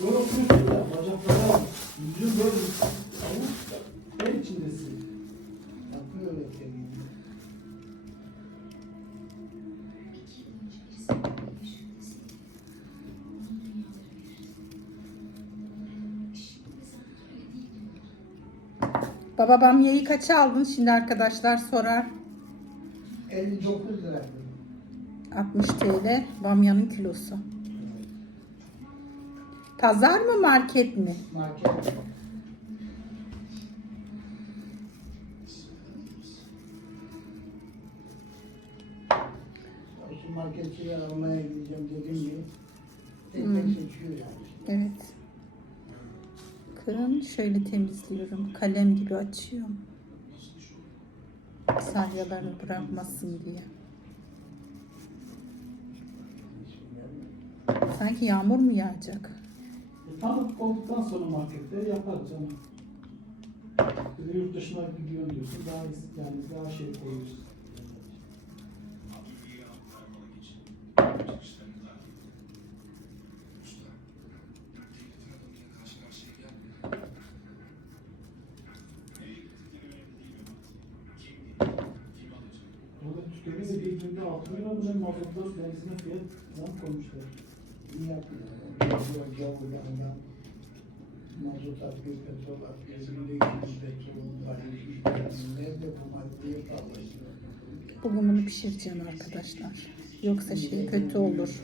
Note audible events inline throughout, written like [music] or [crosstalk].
Böyle oturuyorsun ya. Bacakları al. Yüzün böyle. Avuç. Her içindesin. Yapıyor öyle kendini. Baba bamyayı kaça aldın şimdi arkadaşlar sorar. 59 lira. 60 TL bamyanın kilosu. Pazar mı market mi? Market. Şu marketçiler almaya gideceğim dediğim gibi. Tek tek seçiyor yani. Evet. Kırın şöyle temizliyorum. Kalem gibi açıyorum. Salyalarını bırakmasın diye. Sanki yağmur mu yağacak? Tanık olduktan sonra markette yaparız canım. Bir de yurt dışına gidiyorsun diyorsun. Daha yani daha şey koyuyorsun. Burada tüketici bir günde 6 lira mı ne mazotlar benzine fiyat zam koymuşlar. Geliyor gavurlardan. Mazot atıyor, petrol atıyor. Günde 200 petrol var. 200 petrol. Nerede bu maddeyi paylaşıyor? Bugün pişireceğim arkadaşlar. Yoksa şey kötü olur.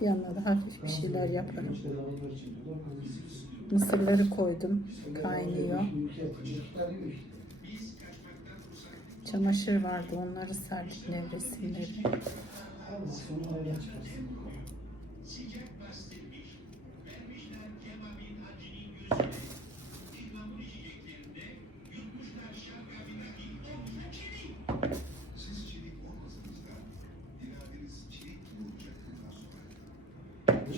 Bir yanına da hafif bir şeyler yaparım. Mısırları koydum. Kaynıyor. Çamaşır vardı onları serdik nevresimleri. Allah sonu öyle çıkarsın.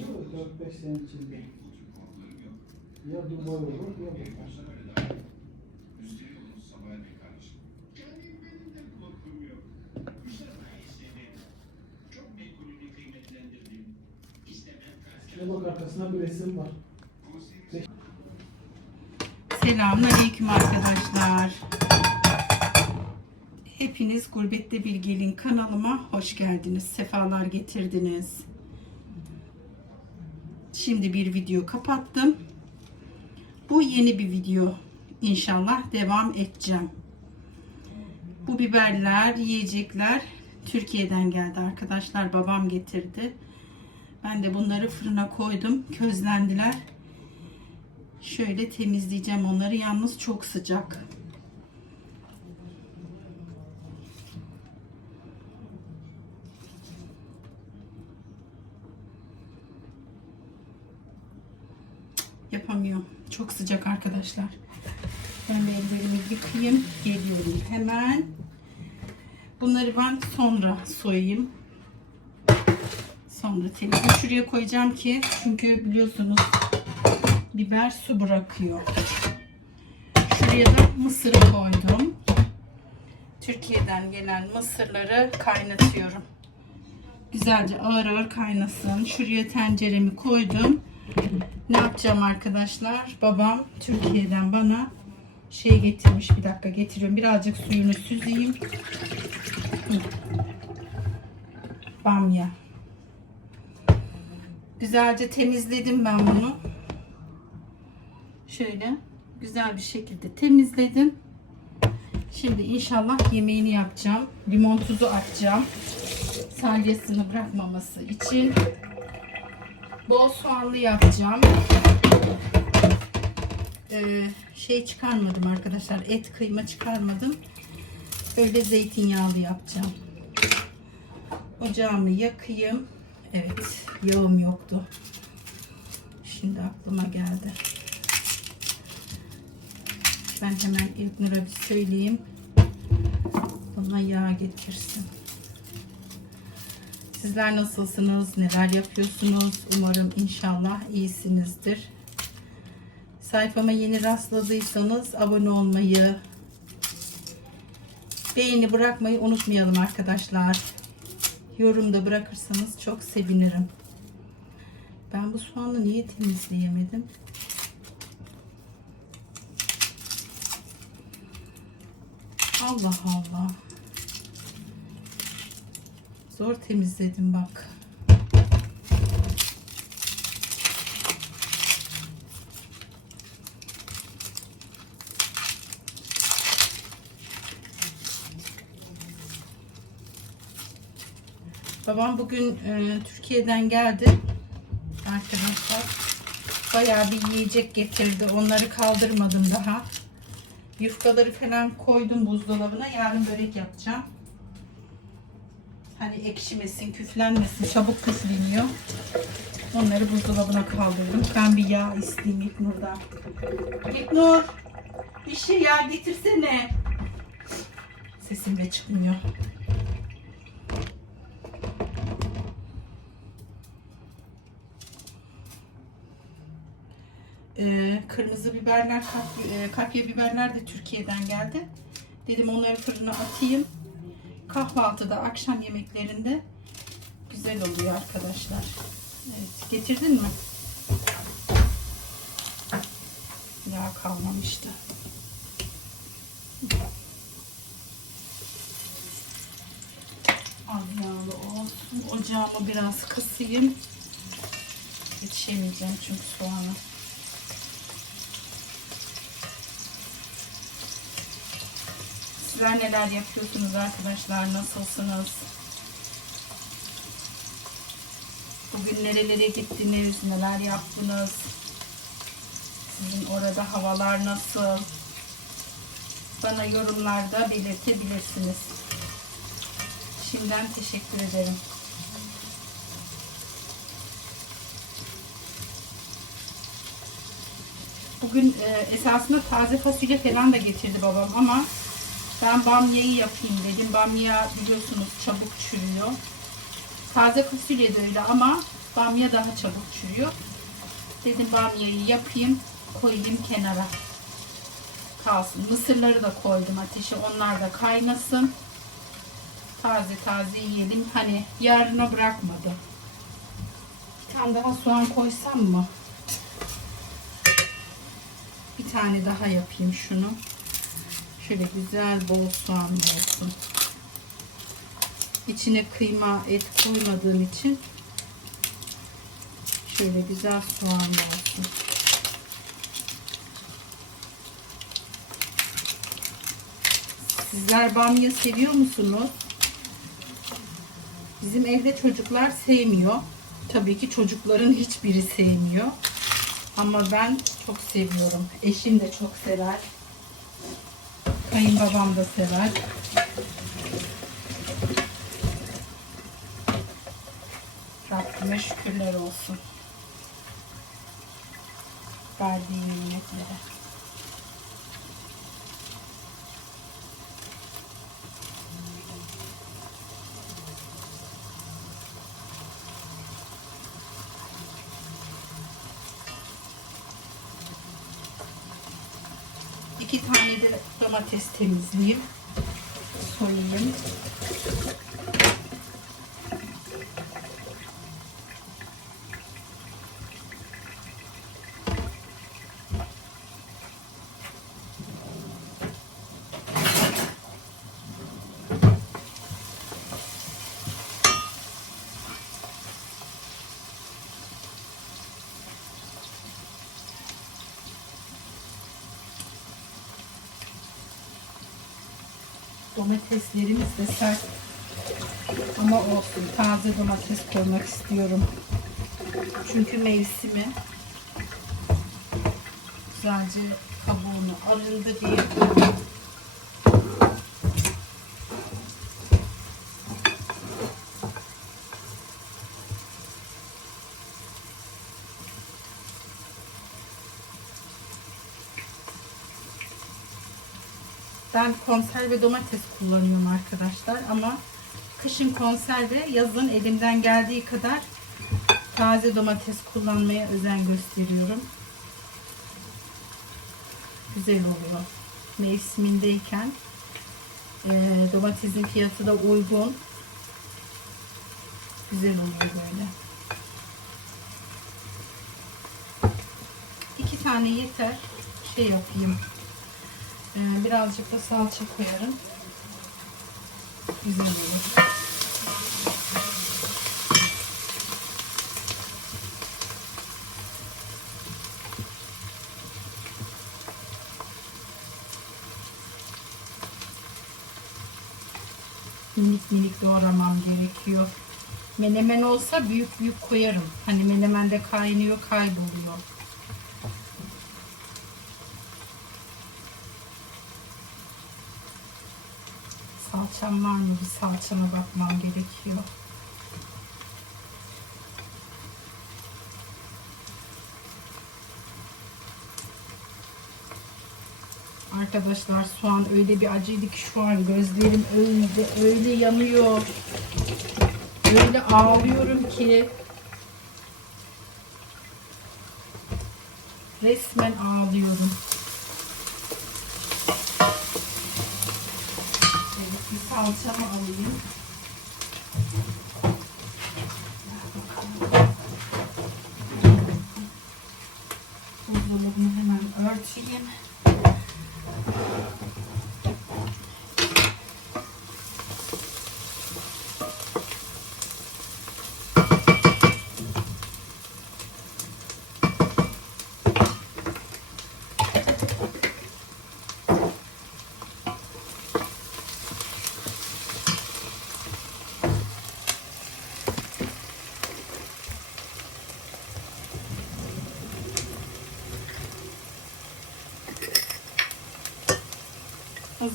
Yok, 4-5 sene içinde. Ya Dubai olur ya Dubai. Şuna arkasında bir resim var. Selamünaleyküm arkadaşlar. Hepiniz Gurbette Bir Gelin kanalıma hoş geldiniz. Sefalar getirdiniz. Şimdi bir video kapattım. Bu yeni bir video. İnşallah devam edeceğim. Bu biberler, yiyecekler Türkiye'den geldi arkadaşlar. Babam getirdi. Ben de bunları fırına koydum. Közlendiler. Şöyle temizleyeceğim onları. Yalnız çok sıcak. Yapamıyorum. Çok sıcak arkadaşlar. Ben de ellerimi yıkayayım. Geliyorum hemen. Bunları ben sonra soyayım. Sonra temizle. Şuraya koyacağım ki çünkü biliyorsunuz biber su bırakıyor. Şuraya da mısır koydum. Türkiye'den gelen mısırları kaynatıyorum. Güzelce ağır ağır kaynasın. Şuraya tenceremi koydum. Ne yapacağım arkadaşlar? Babam Türkiye'den bana şey getirmiş. Bir dakika getiriyorum. Birazcık suyunu süzeyim. Bamya. Güzelce temizledim ben bunu. Şöyle güzel bir şekilde temizledim. Şimdi inşallah yemeğini yapacağım. Limon tuzu atacağım. Salyasını bırakmaması için. Bol soğanlı yapacağım. Ee, şey çıkarmadım arkadaşlar. Et kıyma çıkarmadım. Böyle zeytinyağlı yapacağım. Ocağımı yakayım. Evet, yağım yoktu. Şimdi aklıma geldi. Ben hemen İlknur'a bir söyleyeyim. Bana yağ getirsin. Sizler nasılsınız? Neler yapıyorsunuz? Umarım inşallah iyisinizdir. Sayfama yeni rastladıysanız abone olmayı, beğeni bırakmayı unutmayalım arkadaşlar. Yorum da bırakırsanız çok sevinirim. Ben bu soğanı niye temizleyemedim? Allah Allah. Zor temizledim bak. Babam bugün e, Türkiye'den geldi. Arkadaşlar bayağı bir yiyecek getirdi. Onları kaldırmadım daha. Yufkaları falan koydum buzdolabına. Yarın börek yapacağım. Hani ekşimesin, küflenmesin. Çabuk küfleniyor. Onları buzdolabına kaldırdım. Ben bir yağ isteyeyim İlknur'dan. İlknur bir şey yağ getirsene. Sesim de çıkmıyor. Ee, kırmızı biberler, kap- e, kapya biberler de Türkiye'den geldi. Dedim onları fırına atayım. Kahvaltıda, akşam yemeklerinde güzel oluyor arkadaşlar. Evet, getirdin mi? Yağ kalmamıştı. Az yağlı olsun. Ocağımı biraz kısayım. Yetişemeyeceğim çünkü soğanı. Sizler neler yapıyorsunuz arkadaşlar? Nasılsınız? Bugün nerelere gittiniz? Neler yaptınız? Sizin orada havalar nasıl? Bana yorumlarda belirtebilirsiniz. Şimdiden teşekkür ederim. Bugün e, esasında taze fasulye falan da getirdi babam ama ben bamyayı yapayım dedim. Bamya biliyorsunuz çabuk çürüyor. Taze fasulye de öyle ama bamya daha çabuk çürüyor. Dedim bamyayı yapayım, koyayım kenara. Kalsın. Mısırları da koydum ateşe. Onlar da kaynasın. Taze taze yiyelim. Hani yarına bırakmadı. Bir tane daha soğan koysam mı? Bir tane daha yapayım şunu. Şöyle güzel bol soğan olsun. İçine kıyma, et koymadığım için şöyle güzel soğan olsun. Sizler bamya seviyor musunuz? Bizim evde çocuklar sevmiyor. Tabii ki çocukların hiçbiri sevmiyor. Ama ben çok seviyorum. Eşim de çok sever. Kayınbabam da sever. Rabbime şükürler olsun. Verdiği nimetlere. İki tane de domates temizleyeyim. Soyayım. Domateslerimiz de sert. Ama olsun. Taze domates koymak istiyorum. Çünkü mevsimi güzelce kabuğunu arındı diye. Ben konserve domates kullanıyorum arkadaşlar ama kışın konserve, yazın elimden geldiği kadar taze domates kullanmaya özen gösteriyorum. Güzel oluyor. Mevsimindeyken eee, domatesin fiyatı da uygun. Güzel oluyor böyle. tane yeter. Şey yapayım. Ee, birazcık da salça koyarım. Güzel olur. minik minik doğramam gerekiyor. Menemen olsa büyük büyük koyarım. Hani menemende kaynıyor, kayboluyor. Salçam var mı? Bir salçama bakmam gerekiyor. Arkadaşlar soğan öyle bir acıydı ki şu an gözlerim öyle öyle yanıyor. Öyle ağlıyorum ki resmen ağlıyorum. Evet, bir salçamı alayım. Buzdolabını hemen örteyim.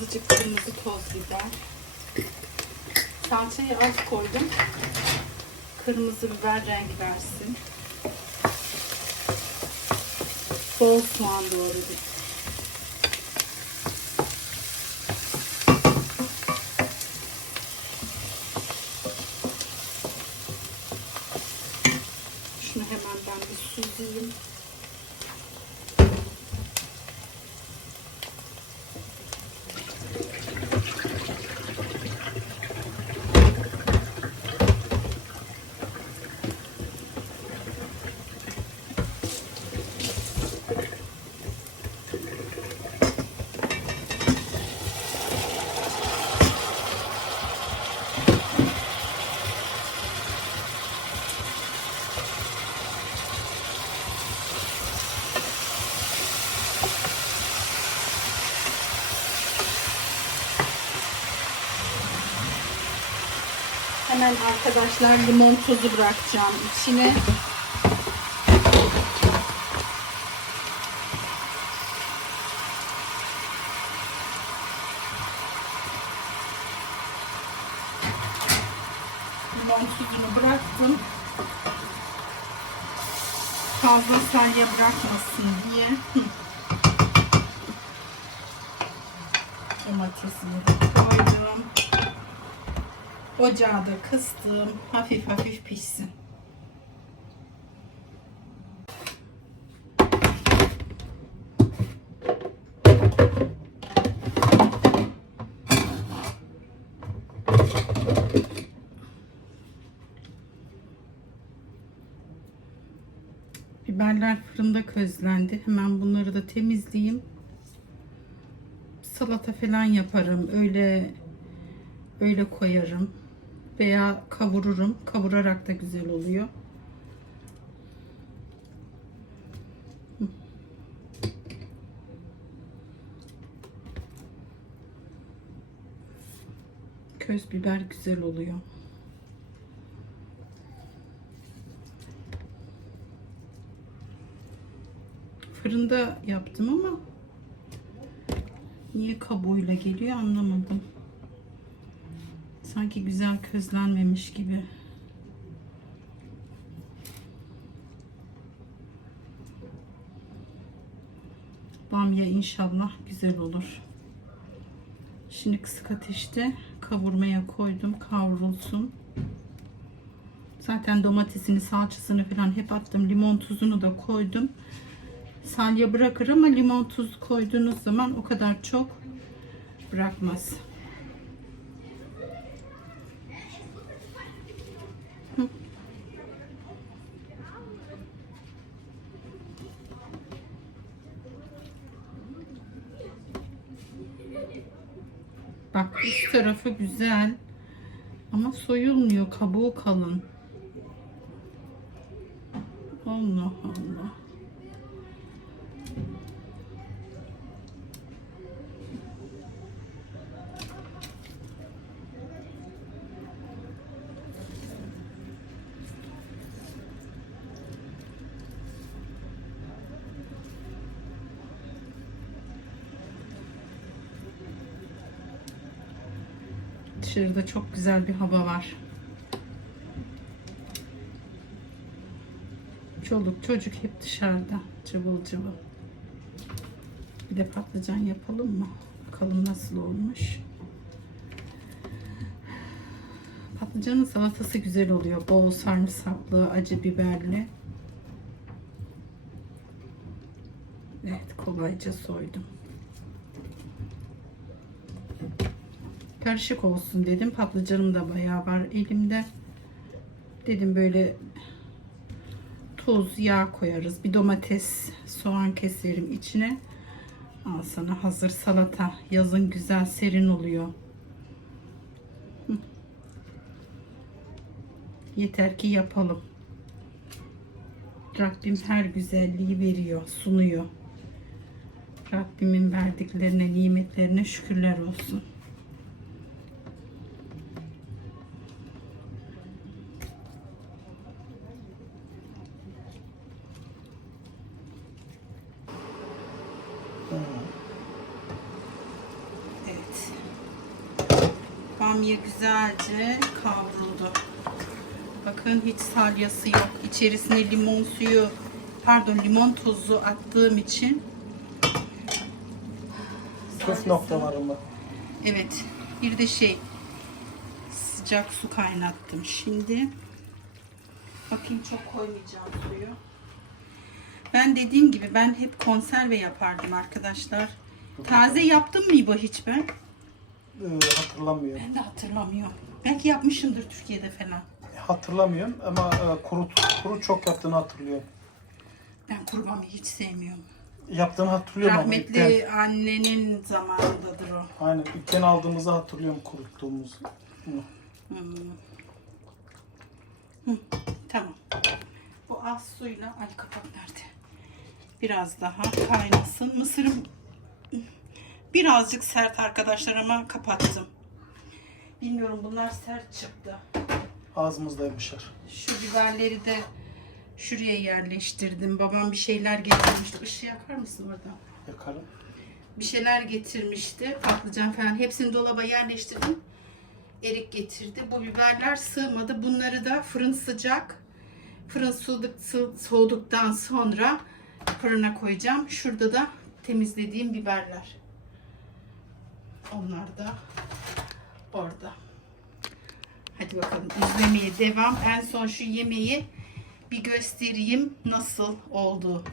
Azıcık kırmızı toz biber. Salçayı az koydum. Kırmızı biber rengi versin. Bol soğan doğradım. Şunu hemen ben bir süzeyim. Hemen arkadaşlar limon tozu bırakacağım içine. Limon tuzunu bıraktım. Fazla salya bırakmasın diye. Domatesini koydum. Ocağı da kıstım. Hafif hafif pişsin. Biberler fırında közlendi. Hemen bunları da temizleyeyim. Salata falan yaparım. Öyle öyle koyarım. Veya kavururum. Kavurarak da güzel oluyor. Köz biber güzel oluyor. Fırında yaptım ama niye kabuğuyla geliyor anlamadım. Sanki güzel közlenmemiş gibi. Bamya inşallah güzel olur. Şimdi kısık ateşte kavurmaya koydum. Kavrulsun. Zaten domatesini, salçasını falan hep attım. Limon tuzunu da koydum. Salya bırakır ama limon tuz koyduğunuz zaman o kadar çok bırakmaz. Bak üst tarafı güzel. Ama soyulmuyor. Kabuğu kalın. Allah Allah. Dışarıda çok güzel bir hava var. Çoluk çocuk hep dışarıda. Cıvıl cıvıl. Bir de patlıcan yapalım mı? Bakalım nasıl olmuş. Patlıcanın salatası güzel oluyor. Bol sarımsaklı, acı biberli. Evet kolayca soydum. Karışık olsun dedim. Patlıcanım da bayağı var elimde. Dedim böyle tuz, yağ koyarız. Bir domates, soğan keserim içine. Al sana hazır salata. Yazın güzel serin oluyor. Yeter ki yapalım. Rabbim her güzelliği veriyor, sunuyor. Rabbimin verdiklerine, nimetlerine şükürler olsun. Evet. Bamya güzelce kavruldu. Bakın hiç salyası yok. İçerisine limon suyu, pardon limon tuzu attığım için. Püf noktalarında. Evet. Bir de şey sıcak su kaynattım. Şimdi bakayım çok koymayacağım suyu. Ben dediğim gibi ben hep konserve yapardım arkadaşlar. Taze yaptım mı İbo hiç ben? Ee, hatırlamıyorum. Ben de hatırlamıyorum. Belki yapmışımdır Türkiye'de falan. Hatırlamıyorum ama e, kuru, kuru çok yaptığını hatırlıyorum. Ben kurbanı hiç sevmiyorum. Yaptığını hatırlıyorum ama ilkken, Rahmetli annenin zamanındadır o. aynen ilkken aldığımızı hatırlıyorum kuruttuğumuzu. Hmm. Hı, tamam. Bu az suyla ay kapak nerede? Biraz daha kaynasın. Mısırım birazcık sert arkadaşlar ama kapattım. Bilmiyorum bunlar sert çıktı. Ağzımızdaymışlar. Şu biberleri de şuraya yerleştirdim. Babam bir şeyler getirmişti. Işığı yakar mısın orada? Yakarım. bir şeyler getirmişti. Patlıcan falan hepsini dolaba yerleştirdim. Erik getirdi. Bu biberler sığmadı. Bunları da fırın sıcak. Fırın soğuduk, so- soğuduktan sonra fırına koyacağım. Şurada da temizlediğim biberler. Onlar da orada. Hadi bakalım izlemeye devam. En son şu yemeği bir göstereyim nasıl oldu.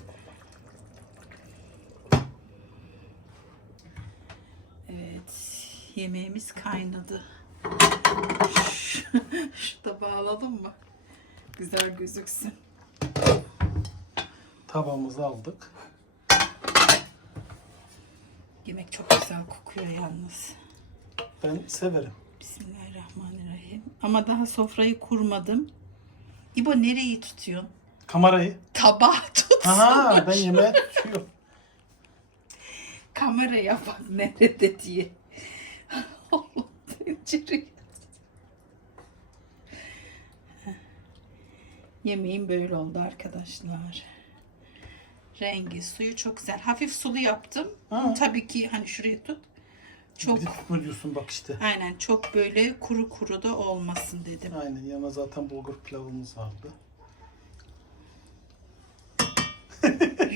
Evet, yemeğimiz kaynadı. Şu da bağladım mı? Güzel gözüksün. Tabağımızı aldık. Yemek çok güzel kokuyor yalnız. Ben severim. Bismillahirrahmanirrahim. Ama daha sofrayı kurmadım. İbo nereyi tutuyor? Kamerayı. Tabağı tut. [laughs] Aha ben yemeğe tutuyorum. Kameraya bak nerede diye. [laughs] Allah tencereyi. Yemeğim böyle oldu arkadaşlar. Rengi, suyu çok güzel. Hafif sulu yaptım. Ha. Tabii ki hani şuraya tut. Çok Bir de tutma diyorsun bak işte. aynen çok böyle kuru kuru da olmasın dedim. Aynen yanına zaten bulgur pilavımız vardı.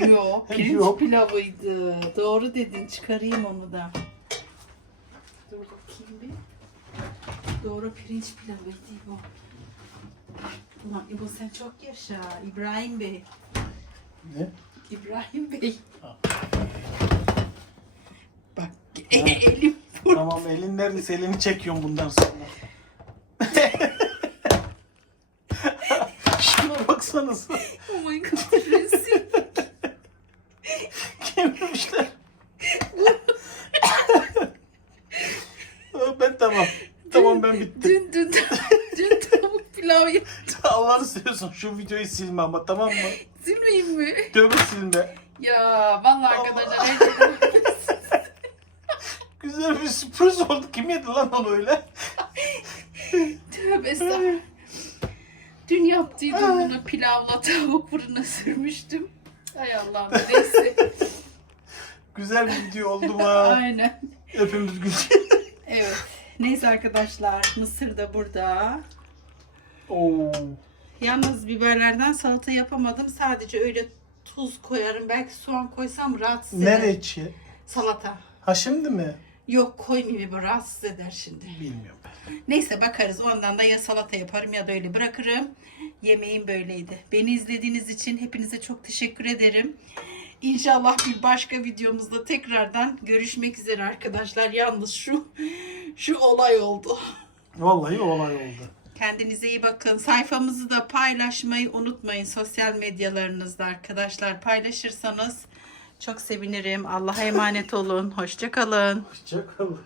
Yo, [laughs] pirinç Yok. pilavıydı. Doğru dedin. Çıkarayım onu da. Dur bakayım bir. Doğru pirinç pilavıydı bu. Ulan İbo sen çok yaşa. İbrahim Bey. Ne? İbrahim Bey. Bak [laughs] elim vurdu. Tamam elin neredeyse elini çekiyorum bundan sonra. Şuna baksanız. Oh my god resim. Kemirmişler. ben tamam. Tamam ben bittim. Dün dün dün tavuk pilav yaptım. Allah'ını seviyorsun şu videoyu silme ama tamam mı? Tövbe silme. Ya vallahi Allah. arkadaşlar [laughs] Güzel bir sürpriz oldu. Kim yedi lan onu öyle? tövbe estağfurullah. Dün yaptıydım bunu pilavla tavuk fırına sürmüştüm. Hay Allah'ım neyse. Güzel bir video oldu mu? [laughs] Aynen. Hepimiz güzel. Evet. Neyse arkadaşlar mısır da burada. Oo. Yalnız biberlerden salata yapamadım. Sadece öyle tuz koyarım. Belki soğan koysam rahatsız eder. Ne reçi? Salata. Ha şimdi mi? Yok koymayayım bu rahatsız eder şimdi. Bilmiyorum ben. Neyse bakarız. Ondan da ya salata yaparım ya da öyle bırakırım. Yemeğim böyleydi. Beni izlediğiniz için hepinize çok teşekkür ederim. İnşallah bir başka videomuzda tekrardan görüşmek üzere arkadaşlar. Yalnız şu şu olay oldu. Vallahi olay oldu. Kendinize iyi bakın. Sayfamızı da paylaşmayı unutmayın sosyal medyalarınızda arkadaşlar. Paylaşırsanız çok sevinirim. Allah'a emanet olun. Hoşça kalın. Hoşçakalın.